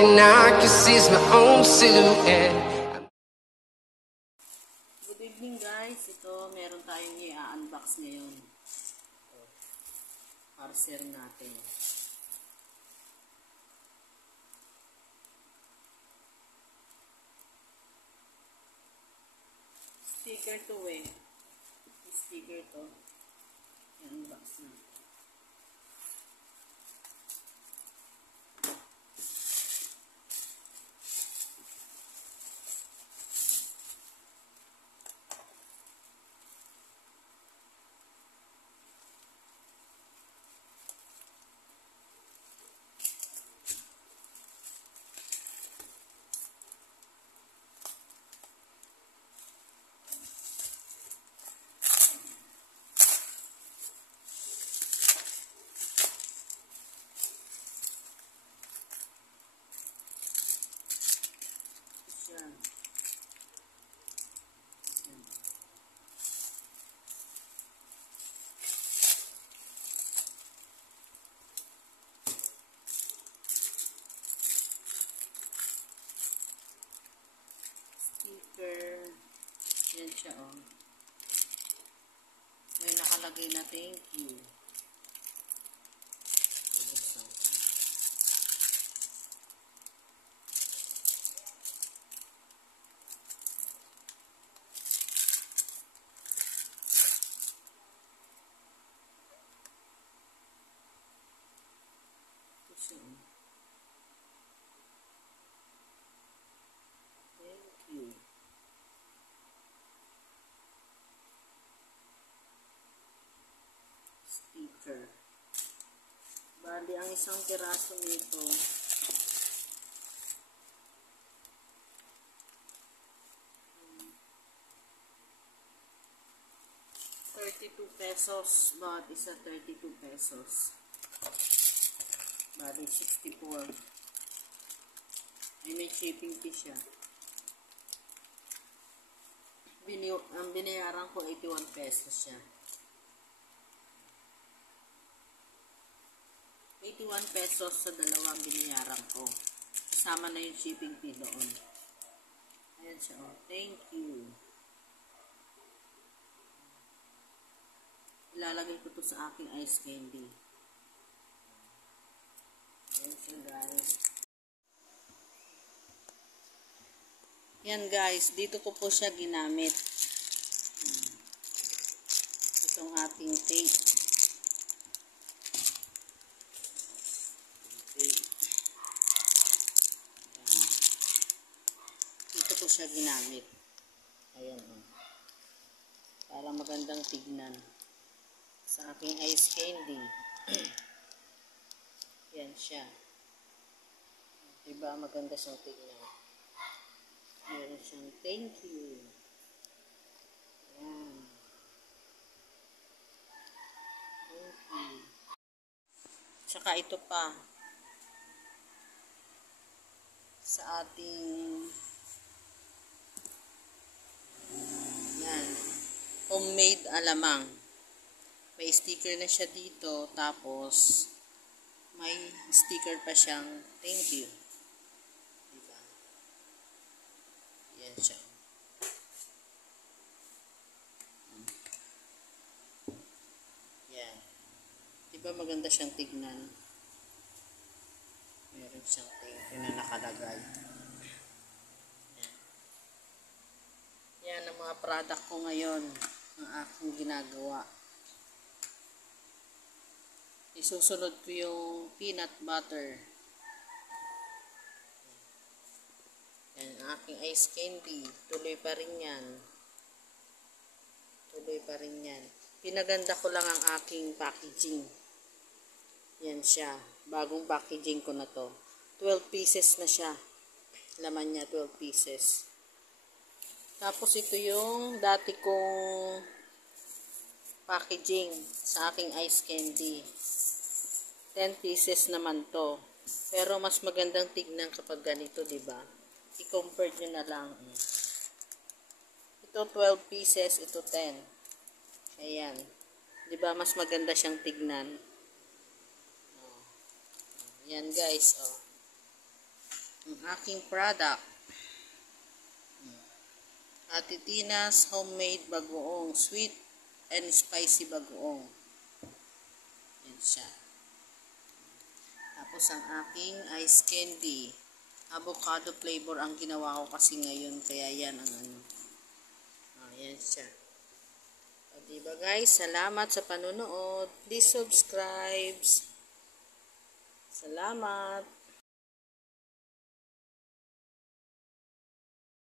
thing I can see is my own silhouette. Good evening guys, ito meron tayong i-unbox ngayon. Parcel natin. Sticker to sticker to. I-unbox natin. Sticker. Yan siya oh. May nakalagay na thank you. Thank you. Sticker. Bali, ang isang piraso nito 32 pesos. Bawat isa 32 pesos. Bali, 64. Ay, may shipping fee siya. Ang binayaran ko 81 pesos siya. 81 pesos sa dalawang binayaran ko. Kasama na yung shipping fee doon. Ayan siya. Oh. Thank you. Ilalagay ko to sa aking ice candy. Ayan siya guys. Yan guys. Dito ko po siya ginamit. Itong ating tape. Dito ko siya ginamit. Ayan o. Para magandang tignan. Sa aking ice candy. Yan siya. Diba maganda siyang tignan. Meron siyang thank you. Ayan. Thank you. Tsaka ito pa. Sa ating yan. Homemade alamang. May sticker na siya dito. Tapos may sticker pa siyang thank you. Diba? Yan siya. Yan. Diba maganda siyang tignan? Meron siyang thank you na nakalagay. Yan. Yan ang mga product ko ngayon. Ang aking ginagawa. Isusunod ko yung peanut butter. Yan, aking ice candy. Tuloy pa rin yan. Tuloy pa rin yan. Pinaganda ko lang ang aking packaging. Yan siya. Bagong packaging ko na to. 12 pieces na siya. Laman niya 12 pieces. Tapos ito yung dati kong packaging sa aking ice candy. 10 pieces naman to. Pero mas magandang tignan kapag ganito, diba? I-compare nyo na lang. Ito 12 pieces, ito 10. Ayan. Diba mas maganda siyang tignan? Ayan guys, oh. ang aking product. Ate Tina's homemade bagoong, sweet and spicy bagoong. Yan siya. Tapos ang aking ice candy. Avocado flavor ang ginawa ko kasi ngayon, kaya yan ang ano. Yan siya. O, diba guys, salamat sa panonood. Please subscribe. Salamat.